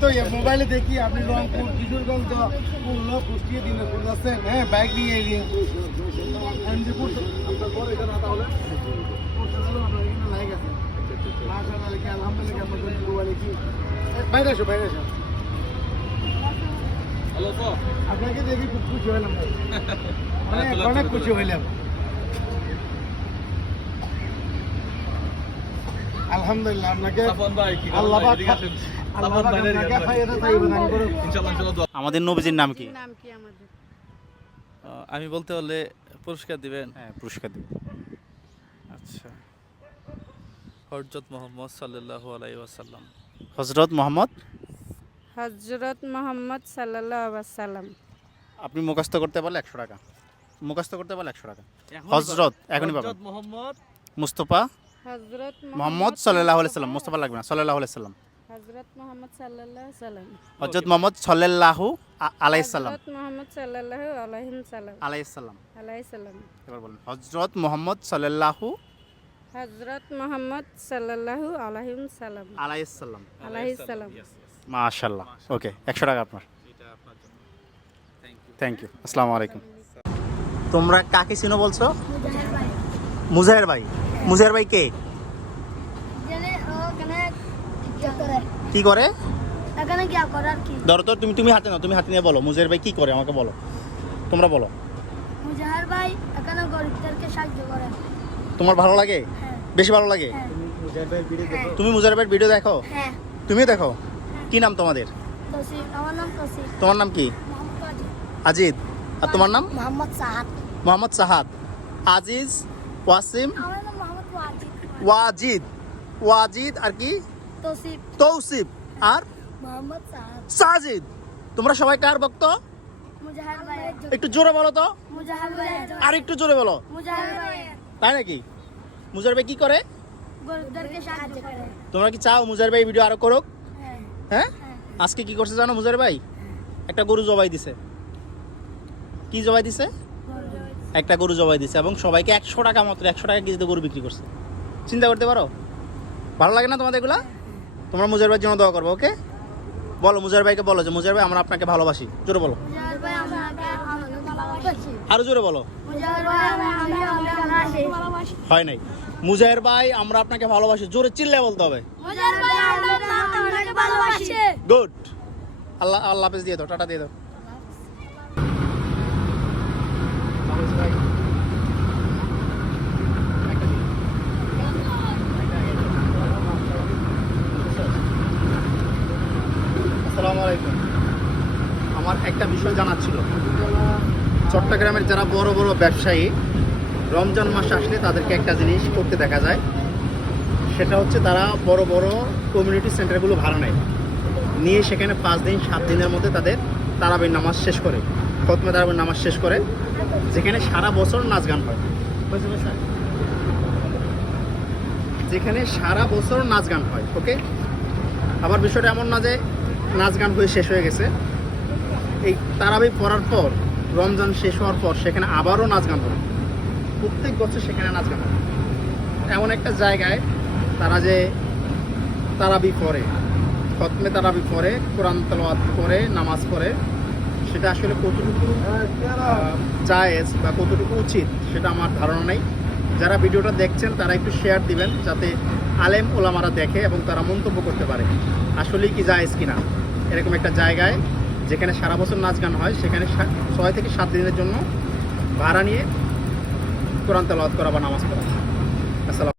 তো মোবাইলে দেখি আপনি রংপুর কিশোরগঞ্জ খুলনা কুষ্টিয়া দিনাজপুর যাচ্ছেন, হ্যাঁ বাইক নিয়ে এগিয়ে বাইরে আসো বাইরে আসো। আপনাকে দেখি খুব খুশি হলাম, অনেক খুশি হইলাম। আলহামদুলিল্লাহ আপনাকে আল্লাহ আমাদের নবীজির নাম কি? নাম কি আমাদের? আমি বলতে হলে পুরস্কার দিবেন? হ্যাঁ পুরস্কার দেব। আচ্ছা, হযরত মুহাম্মদ সাল্লাল্লাহু আলাইহি ওয়াসাল্লাম। হযরত মুহাম্মদ। হযরত মুহাম্মদ সাল্লাল্লাহু আলাইহি ওয়াসাল্লাম। আপনি মুখস্থ করতে পারলে 100 টাকা, মুখস্থ করতে পারলে 100 টাকা। হযরত এখনই পাবেন। হযরত মুহাম্মদ হযরত মুস্তাফা মুহাম্মদ সাল্লাল্লাহু আলাইহি সাল্লাম। মুস্তাফা লাগবে না, সাল্লাল্লাহু আলাইহি সাল্লাম। হযরত মুহাম্মদ সাল্লাল্লাহু আলাইহি সাল্লাম। হযরত মুহাম্মদ সাল্লাল্লাহু আলাইহি সাল্লাম। হযরত মুহাম্মদ সাল্লাল্লাহু আলাইহি সাল্লাম। আলাইহিস সালাম। আলাইহিস সালাম। এবার বলেন হযরত মুহাম্মদ সাল্লাল্লাহু হযরত মুহাম্মদ সাল্লাল্লাহু আলাইহি সাল্লাম। আলাইহিস সালাম। আলাইহিস সালাম। মাশাআল্লাহ। ওকে 100 টাকা আপনার। এটা আপনার জন্য। Thank you. আসসালামু আলাইকুম। তোমরা কাকে চিনো বলছো? মুজাহির ভাই। মুজাহির ভাই কে? কি করে? ধরো তো তুমি হাতে নাও, তুমি হাতে নিয়ে বলো মুজাহির ভাই কি করে আমাকে বলো, তোমরা বলো। মুজাহির ভাই এখানে গরিবদেরকে সাহায্য করে। তোমার ভালো লাগে? হ্যাঁ। বেশি ভালো লাগে? হ্যাঁ। তুমি মুজাহির ভাইয়ের ভিডিও দেখো? হ্যাঁ। তুমিও দেখো? কি নাম তোমাদের? তসিফ, আমার নাম তসিফ। তোমার নাম কি? মোহাম্মদ আজিদ। আর তোমার নাম? মোহাম্মদ সাহাদ। মোহাম্মদ সাহাদ। আজিজ, ওয়াসিম, আমার নাম মোহাম্মদ ওয়াজিদ। ওয়াজিদ। ওয়াজিদ আর কি? তসিফ, তৌসিফ আর মোহাম্মদ সাহাদ। সাজিদ। তোমরা সবাই কার ভক্ত? মুজাহির ভাই। একটু জোরে বলো তো। মুজাহির ভাই। আর একটু জোরে বলো। মুজাহির ভাই তাই নাকি? মুজাহির ভাই কি করে? গরিবদেরকে সাহায্য করে। তোমরা কি চাও মুজাহির ভাই ভিডিও আরো করুক? হ্যাঁ। হ্যাঁ। আজকে কি করছে জানো মুজাহির ভাই? একটা গরু জবাই দিছে। কি জবাই দিছে? একটা গরু জবাই দিছে এবং সবাইকে 100 টাকা মাত্র 100 টাকা কেজিতে গরু বিক্রি করছে। চিন্তা করতে পারো? ভালো লাগে না তোমাদের এগুলা? তোমরা মুজাহির ভাইয়ের জন্য দোয়া করবে, ওকে? বলো মুজাহির ভাইকে বলো যে মুজাহির ভাই আমরা আপনাকে ভালোবাসি। জোরে বলো। মুজাহির ভাই আমাকে ভালোবাসে। আরো জোরে বলো। মুজাহির ভাই আমাকে ভালোবাসে। হয় নাই। মুজাহির ভাই আমরা আপনাকে ভালোবাসি, জোরে চিল্লায় বলতে হবে। মুজাহির ভাই আমাকে ভালোবাসে। গুড। আল্লাহ আল্লাহ হাফেজ দিয়ে দাও, টাটা দিয়ে দাও। আসসালামু আলাইকুম। আমার একটা বিষয় জানার ছিল। চট্টগ্রামের যারা বড় বড় ব্যবসায়ী রমজান মাস আসলে তাদেরকে একটা জিনিস করতে দেখা যায়, সেটা হচ্ছে তারা বড় বড় কমিউনিটি সেন্টারগুলো ভাড়া নেয়, নিয়ে সেখানে 5 দিন 7 দিনের মধ্যে তাদের তারাবির নামাজ শেষ করে, খতমে তারাবির নামাজ শেষ করে, যেখানে সারা বছর নাচ গান হয়। যেখানে সারা বছর নাচ গান হয়, ওকে? আবার বিষয়টা এমন না যে নাচ গান হয়ে শেষ হয়ে গেছে, এই তারাবি পড়ার পর রমজান শেষ হওয়ার পর সেখানে আবারও নাচ গান হয়। প্রত্যেক বছর সেখানে নাচ গান হয়। এমন একটা জায়গায় তারা যে তারাবি পড়ে, খতমে তারাবি পড়ে, কোরআন তেলাওয়াত করে, নামাজ পড়ে, সেটা আসলে কতটুকু জায়েজ বা কতটুকু উচিত সেটা আমার ধারণা নেই। যারা ভিডিওটা দেখছেন তারা একটু শেয়ার দিবেন, যাতে আলেম ওলামারা দেখে এবং তারা মন্তব্য করতে পারে আসলেই কি জায়েজ কিনা। এরকম একটা জায়গায় যেখানে সারা বছর নাচ গান হয়, সেখানে 6 থেকে 7 দিনের জন্য ভাড়া নিয়ে কোরআন তেলাওয়াত করা বা নামাজ পড়া। আসসালাম।